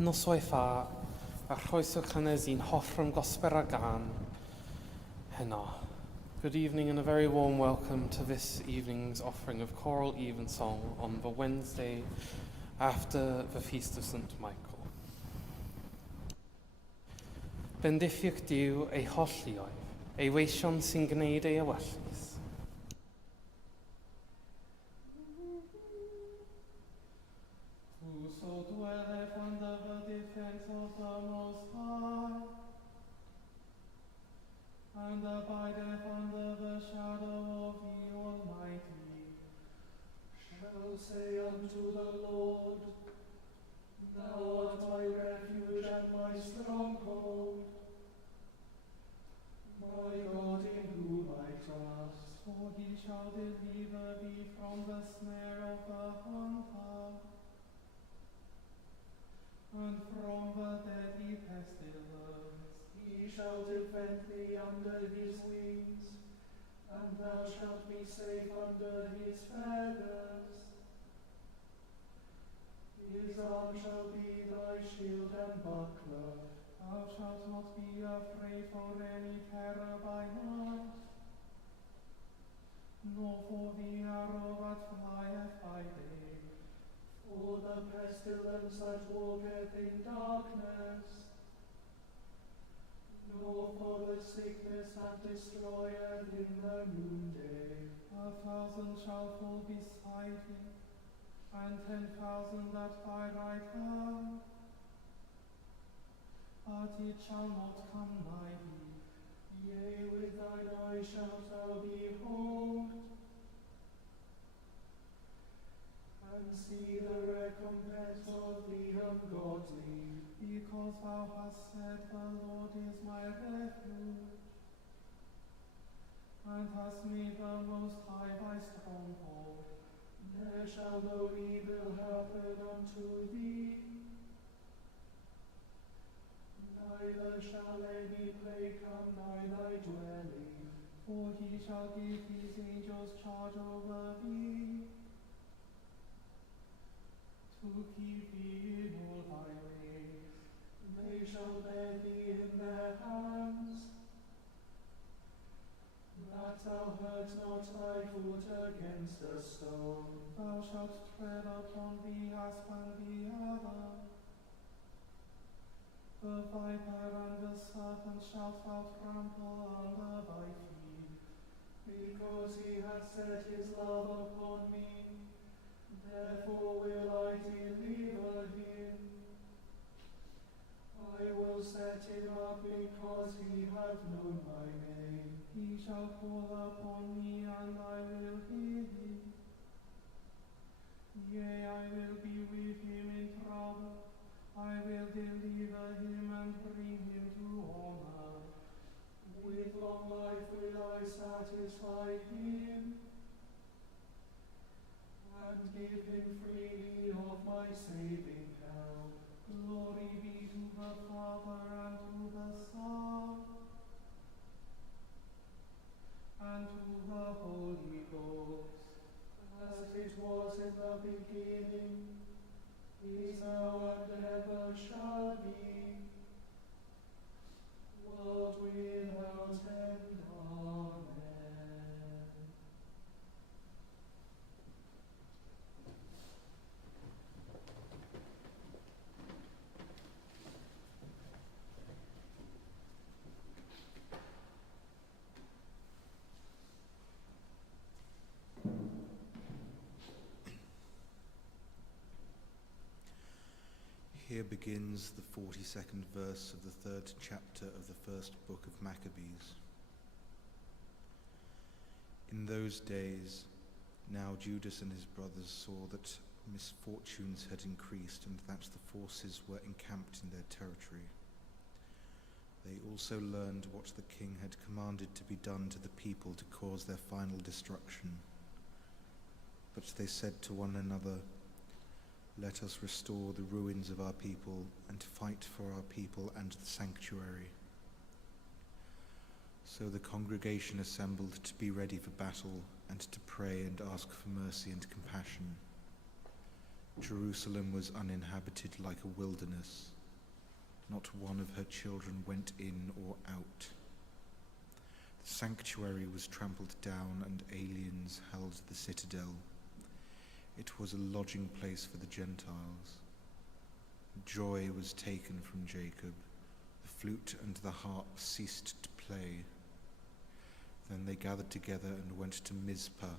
Noswaith a chroeso cynnes i'n hoffram Gosber a gan heno. Good evening and a very warm welcome to this evening's offering of Choral Evensong on the Wednesday after the Feast of St. Michael. Bendithiwch Duw ei hollioedd, ei weision sy'n gwneud ei ewyllus. Whoso dwelleth under the defense of the Most High, and abideth under the shadow of the Almighty, shall say unto the Lord, Thou art my refuge and my stronghold, my God in whom I trust. For he shall deliver thee from the snare of the hunter, and from the deadly pestilence. He shall defend thee under his wings, and thou shalt be safe under his feathers. His arm shall be thy shield and buckler. Thou shalt not be afraid for any terror by night, nor for the arrow that flieth by day, or the pestilence that walketh in darkness, nor for the sickness that destroyeth in the noonday. 1,000 shall fall beside thee, and 10,000 at thy right hand, but it shall not come nigh thee. Yea, with thine eyes shalt thou behold, and see the recompense of the ungodly. Because thou hast said, The Lord is my refuge, and hast made the Most High thy stronghold, there shall no evil happen unto thee, neither shall any plague come nigh thy dwelling. For he shall give his angels charge over thee, to keep thee in all thy ways. They shall bear thee in their hands, that thou hurt not thy foot against a stone. Thou shalt tread upon the asp and the adder, the viper and the serpent shalt thou trample under thy feet. Because he hath set his love upon me, therefore will I deliver him. I will set him up because he hath known my name. He shall call upon me, and I will hear him. Yea, I will be with him in trouble. I will deliver him and bring him to honor. With long life will I satisfy him, and give him freely of my saving help. Glory be to the Father, and to the Son, and to the Holy Ghost, as it was in the beginning, is now, and ever shall be, world without end. Amen. Here begins the 42nd verse of the 3rd chapter of the 1st book of Maccabees. In those days, now Judas and his brothers saw that misfortunes had increased and that the forces were encamped in their territory. They also learned what the king had commanded to be done to the people to cause their final destruction. But they said to one another, "Let us restore the ruins of our people and fight for our people and the sanctuary." So the congregation assembled to be ready for battle and to pray and ask for mercy and compassion. Jerusalem was uninhabited like a wilderness. Not one of her children went in or out. The sanctuary was trampled down and aliens held the citadel. It was a lodging place for the Gentiles. Joy was taken from Jacob. The flute and the harp ceased to play. Then they gathered together and went to Mizpah,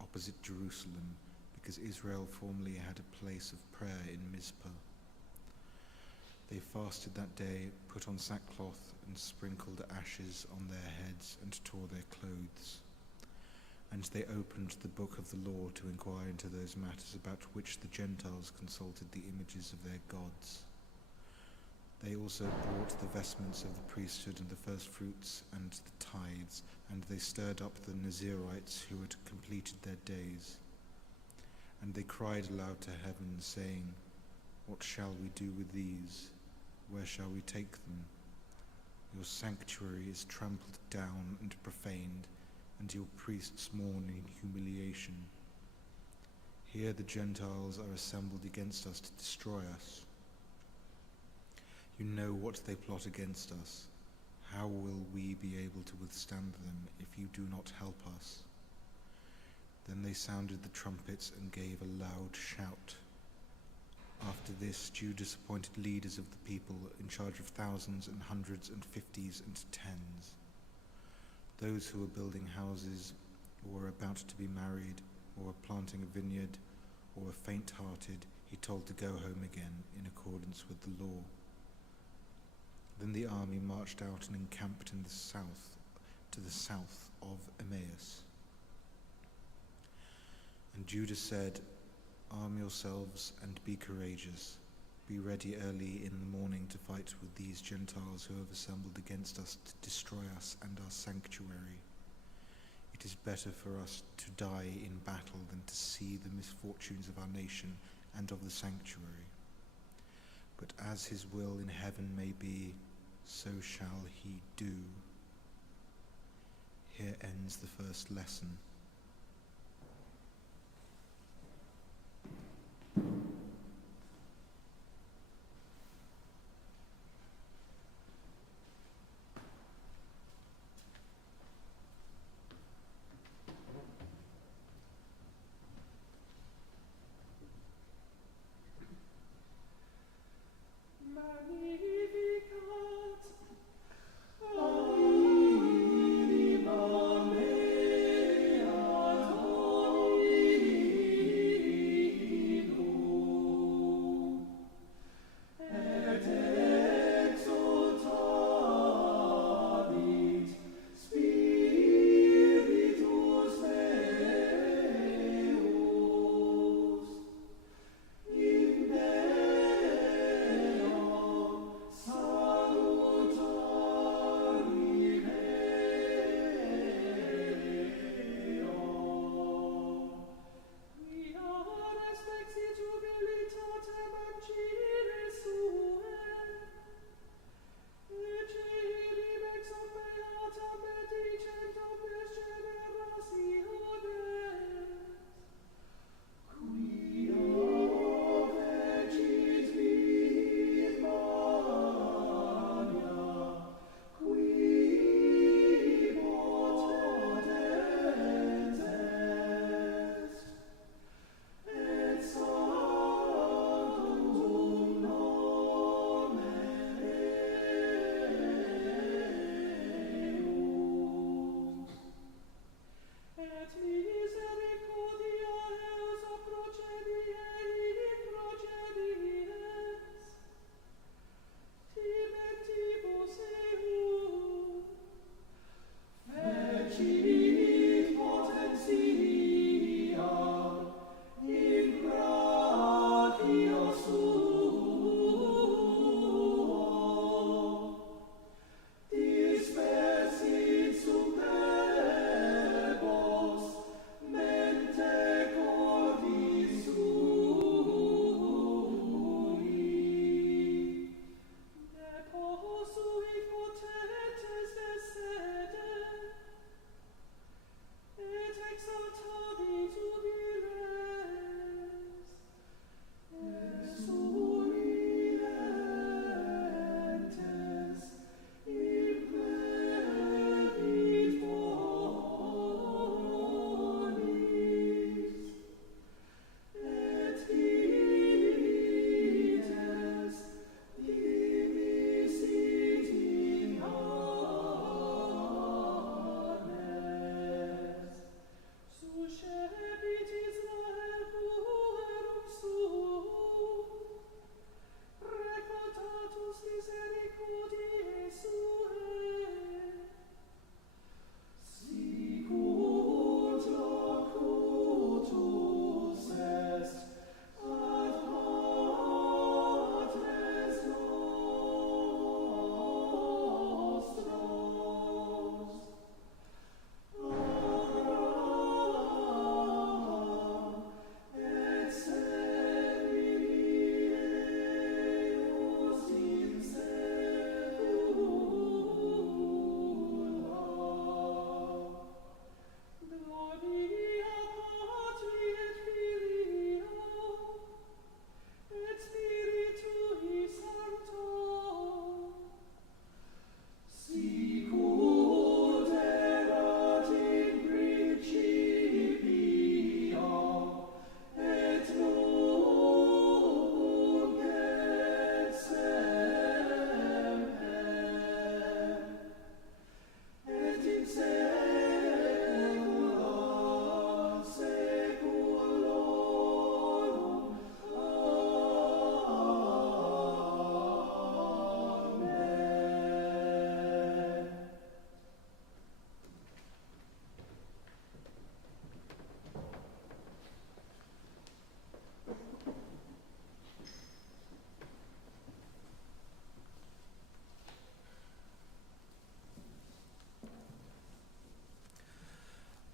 opposite Jerusalem, because Israel formerly had a place of prayer in Mizpah. They fasted that day, put on sackcloth, and sprinkled ashes on their heads, and tore their clothes. And they opened the book of the law to inquire into those matters about which the Gentiles consulted the images of their gods. They also brought the vestments of the priesthood and the first fruits and the tithes, and they stirred up the Nazirites who had completed their days. And they cried aloud to heaven, saying, "What shall we do with these? Where shall we take them? Your sanctuary is trampled down and profaned, and your priests mourn in humiliation. Here the Gentiles are assembled against us to destroy us. You know what they plot against us. How will we be able to withstand them if you do not help us?" Then they sounded the trumpets and gave a loud shout. After this, Judas appointed leaders of the people in charge of thousands and hundreds and fifties and tens. Those who were building houses, or were about to be married, or were planting a vineyard, or were faint-hearted, he told to go home again in accordance with the law. Then the army marched out and encamped in the south, to the south of Emmaus. And Judas said, "Arm yourselves and be courageous. Be ready early in the morning to fight with these Gentiles who have assembled against us to destroy us and our sanctuary. It is better for us to die in battle than to see the misfortunes of our nation and of the sanctuary. But as his will in heaven may be, so shall he do." Here ends the first lesson. Magnificat, Domini Mea.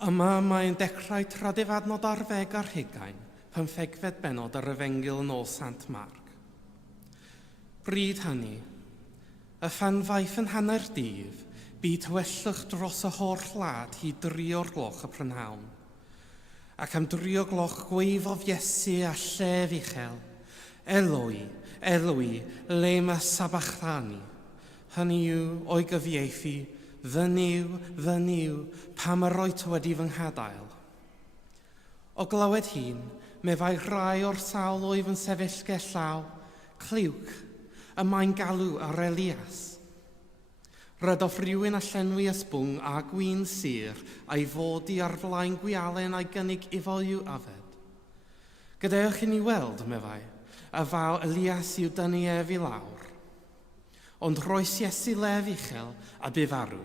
Yma mae'n dechrau trydydd adnod ar 10 15fed bennod yr Evengil yn ôl Sant Marc. Bryd hynny, y phan faith yn hanner dydd, bu tywyllwch dros y holl wlad hyd 3 o'r gloch y prynhawn. Ac am 3 o gloch gwaefodd Iesu a llef uchel, Eloi, Eloi, lema sabachthani. Hynny yw o'i gyfieithu, fy niw, pam yr oed wedi fy nghadael. O glywed hun, me fai rhai o'r sawl oedd yn sefyll gellaw, cliwc, y mae'n galw ar Elias. Rydodd rhywun a llenwi ysbwng a gwyn sir a'i fod i ar flaen gwialen a'i gynnig ifo i'w yfed. Gadewch i ni weld, meddai, y faw Elias i'w dynnu ef i lawr. Ond roes Iesu lef uchel a bu farw.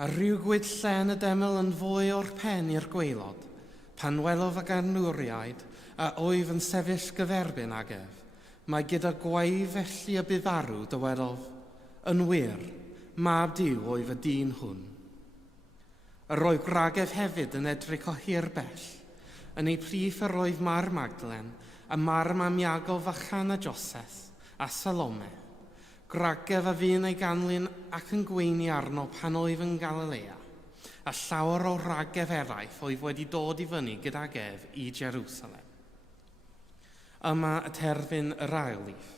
A rhyw gwyd llen y deml yn fwy o'r pen i'r gwaelod, pan welodd ag arnwriaid a oedd yn sefyll gyferbyn ag ef, mae gyda gwae felly y bu farw dywedodd, yn wir, mab Duw oedd y dyn hwn. Yr oedd gwragedd hefyd yn edrych o hir bell, yn ei prif yr oedd Mar Magdalen, a Mar Mam Iagob a Chana Joses, a Salome. Gwragedd a ddyn ei ganlyn ac yn gweini arno pan oedd yn Galilea, a llawer o wragedd eraill oedd wedi dod i fyny gydag ef i Jerusalem. Yma y terfyn yr ail lif.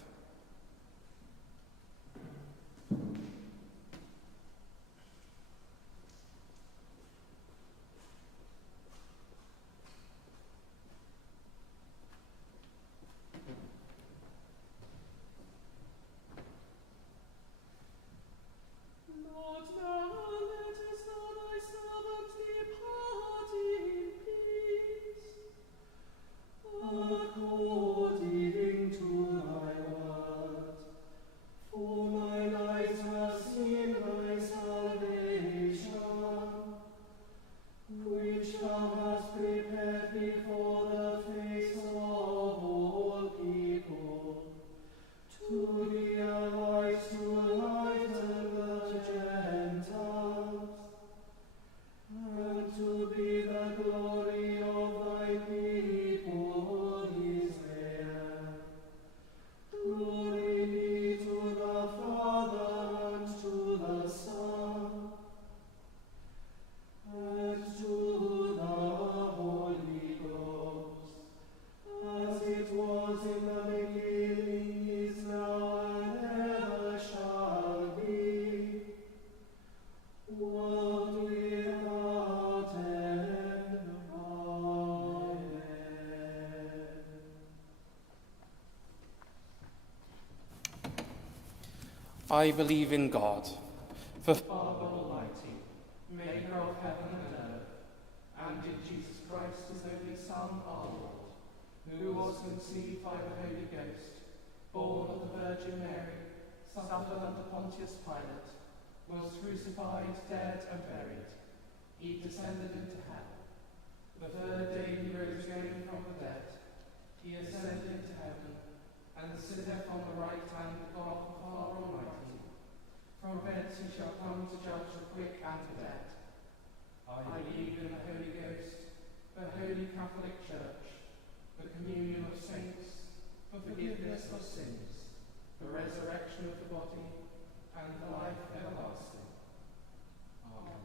I believe in God, the Father Almighty, maker of heaven and earth, and in Jesus Christ, his only Son, our Lord, who was conceived by the Holy Ghost, born of the Virgin Mary, suffered under Pontius Pilate, was crucified, dead, and buried. He descended into hell. The third day he rose again from the dead. He ascended into heaven, and sitteth on the right hand of God the Father Almighty. From thence he shall come to judge the quick and the dead. I believe in the Holy Ghost, the Holy Catholic Church, the communion of saints, the forgiveness of sins, the resurrection of the body, and the life everlasting. Amen.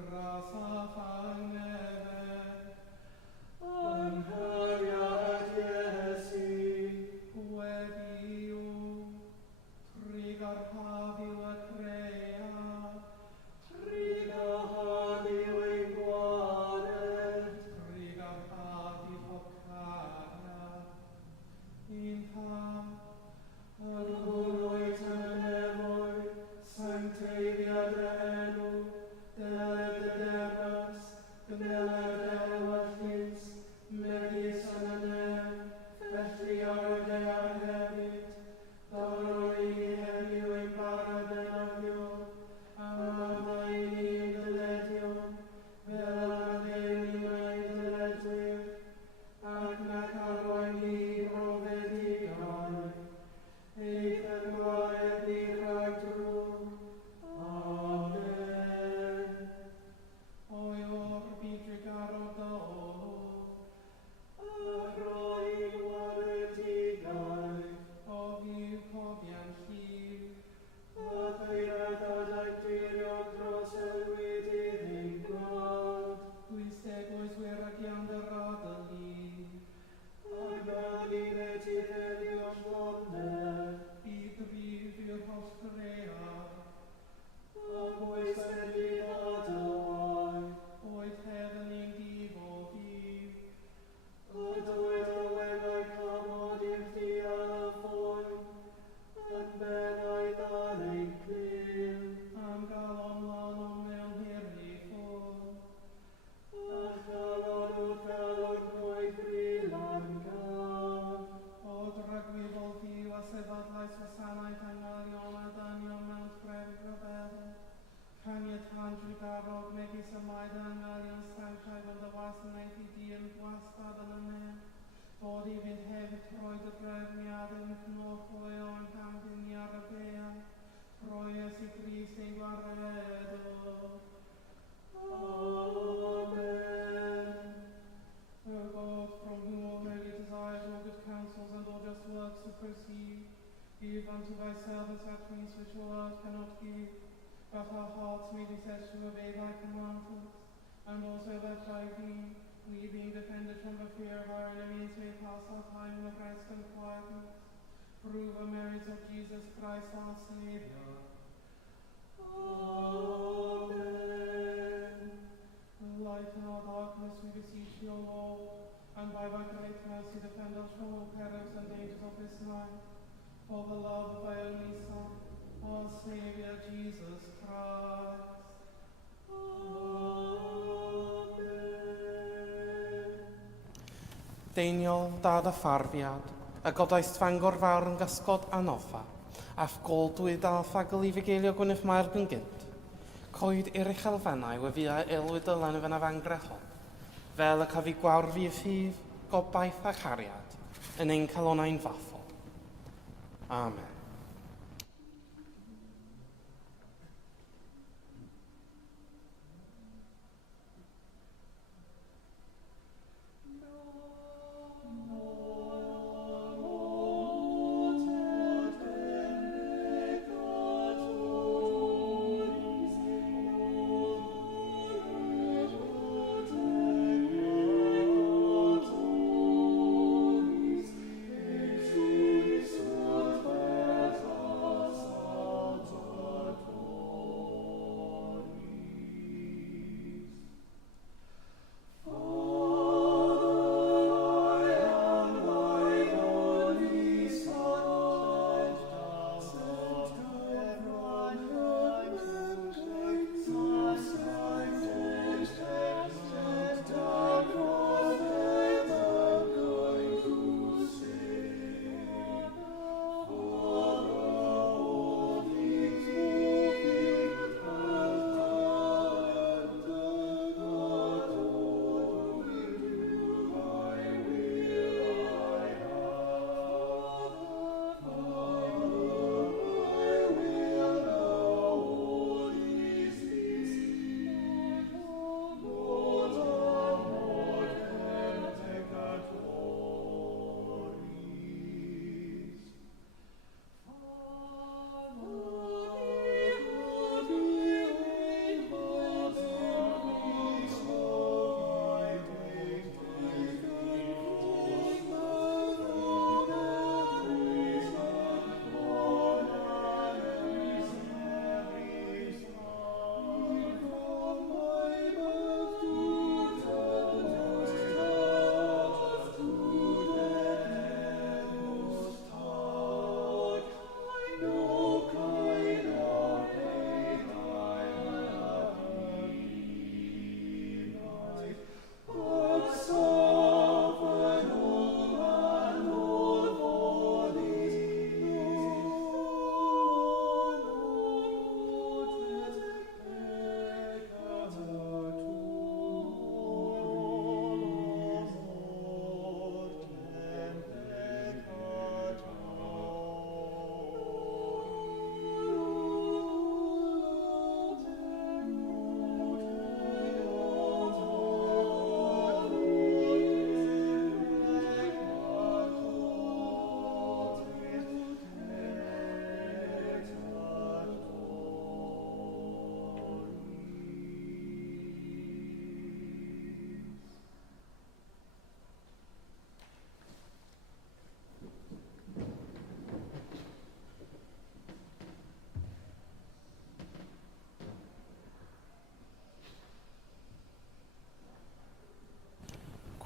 Grasa Paneve, Anhariad Iesu, Wedio, Trigar Haviw a Crea, Trigar Haviw ein Gwared, Trigar Haviw o Cara, Inha, yn hwnnwyd yn efo'i, sancteidiad y enw, deled y demas, Roedd y drefniad yn cnofio yn camdyn ar y bean, roes I Grist ein gwareddo. Amen. O God, from whom all holy desires, all good counsels, and all just works to proceed, give unto thy servants that peace which all earth cannot give, that our hearts may be set to obey thy commandments, and also that by thee, we being defended from the fear of our enemies, may pass our time in rest and quietness, through the merits of Jesus Christ our Saviour. Amen. Lighten our darkness, we beseech thee, O Lord, and by thy great mercy defend us from all perils and dangers of this night, for the love of thy only Son, our Saviour Jesus Christ. Amen. Deiniol dad y ffarddiad, y godaist Fangor fawr yn gysgod anoffa, aff goldwyd a ffagl I fugeilio gwynyff mae'r gynt. Coed i'r uchelfennau we fi a elwyd dylan y fyna fangrechol, fel y cafu gwawr fi ffydd, gobaith a chariad, yn ein calonau'n faffol. Amen.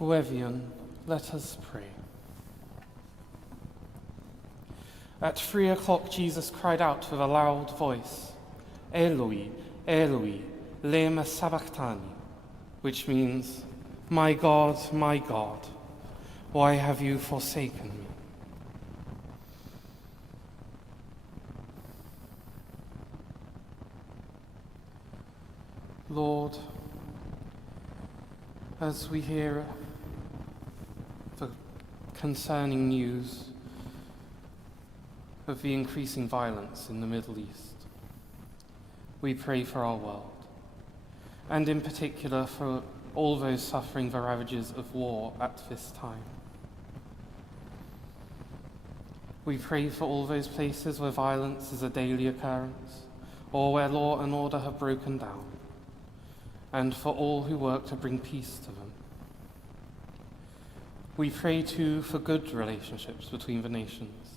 Gwefyon, let us pray. At 3 o'clock, Jesus cried out with a loud voice, Eloi, Eloi, lema sabachthani, which means, my God, why have you forsaken me? Lord, as we hear the concerning news of the increasing violence in the Middle East. We pray for our world, and in particular for all those suffering the ravages of war at this time. We pray for all those places where violence is a daily occurrence, or where law and order have broken down, and for all who work to bring peace to them. We pray too for good relationships between the nations,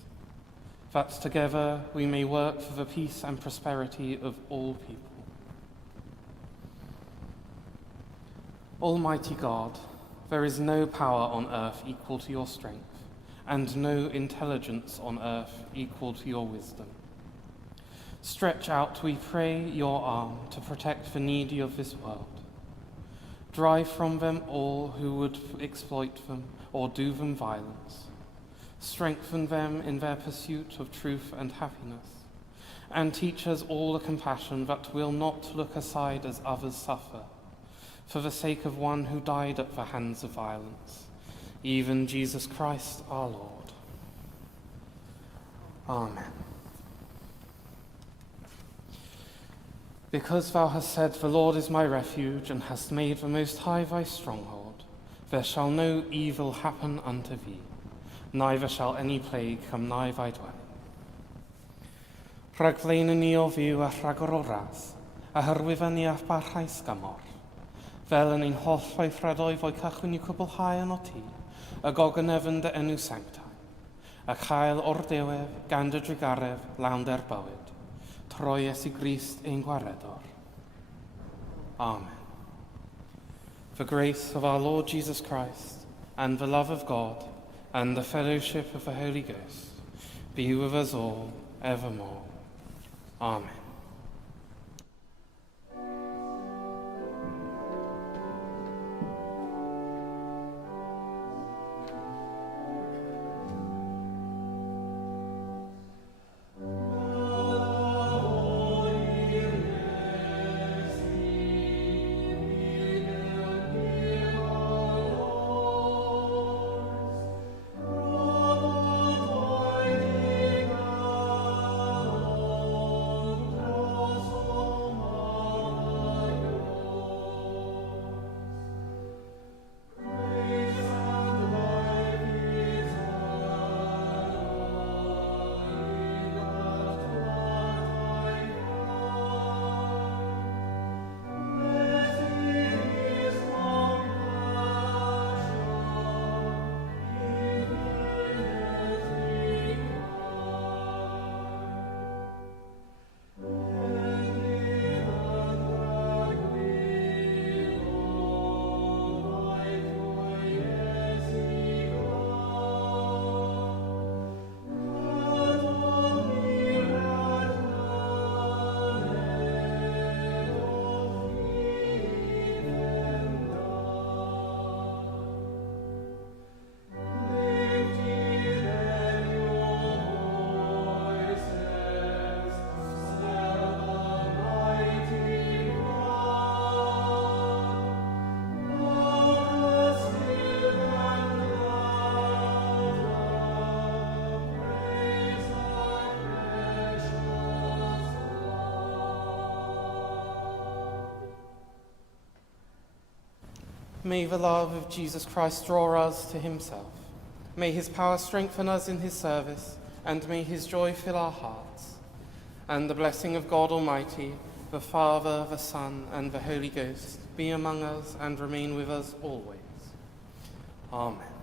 that together we may work for the peace and prosperity of all people. Almighty God, there is no power on earth equal to your strength, and no intelligence on earth equal to your wisdom. Stretch out, we pray, your arm to protect the needy of this world. Drive from them all who would exploit them or do them violence. Strengthen them in their pursuit of truth and happiness, and teach us all the compassion that will not look aside as others suffer, for the sake of one who died at the hands of violence, even Jesus Christ our Lord. Amen. Because thou hast said, the Lord is my refuge, and hast made the Most High thy stronghold, there shall no evil happen unto thee, neither shall any plague come nigh thy dwelling. Rhagflaen ni o fyw a rhagor o ras, a hyrwyfan ni a barhau sgamor. Fel yn ein holl weithredoedd o'i cychwyn i cwblhau yn o ti, y gog yn efn dy enw sanctau, a chael o'r dewedd gan dy drigaredd lawn der bywyd, troi Iesu Grist ein gwaredwr. Amen. The grace of our Lord Jesus Christ, and the love of God, and the fellowship of the Holy Ghost be with us all evermore. Amen. May the love of Jesus Christ draw us to himself. May his power strengthen us in his service, and may his joy fill our hearts. And the blessing of God Almighty, the Father, the Son, and the Holy Ghost be among us and remain with us always. Amen.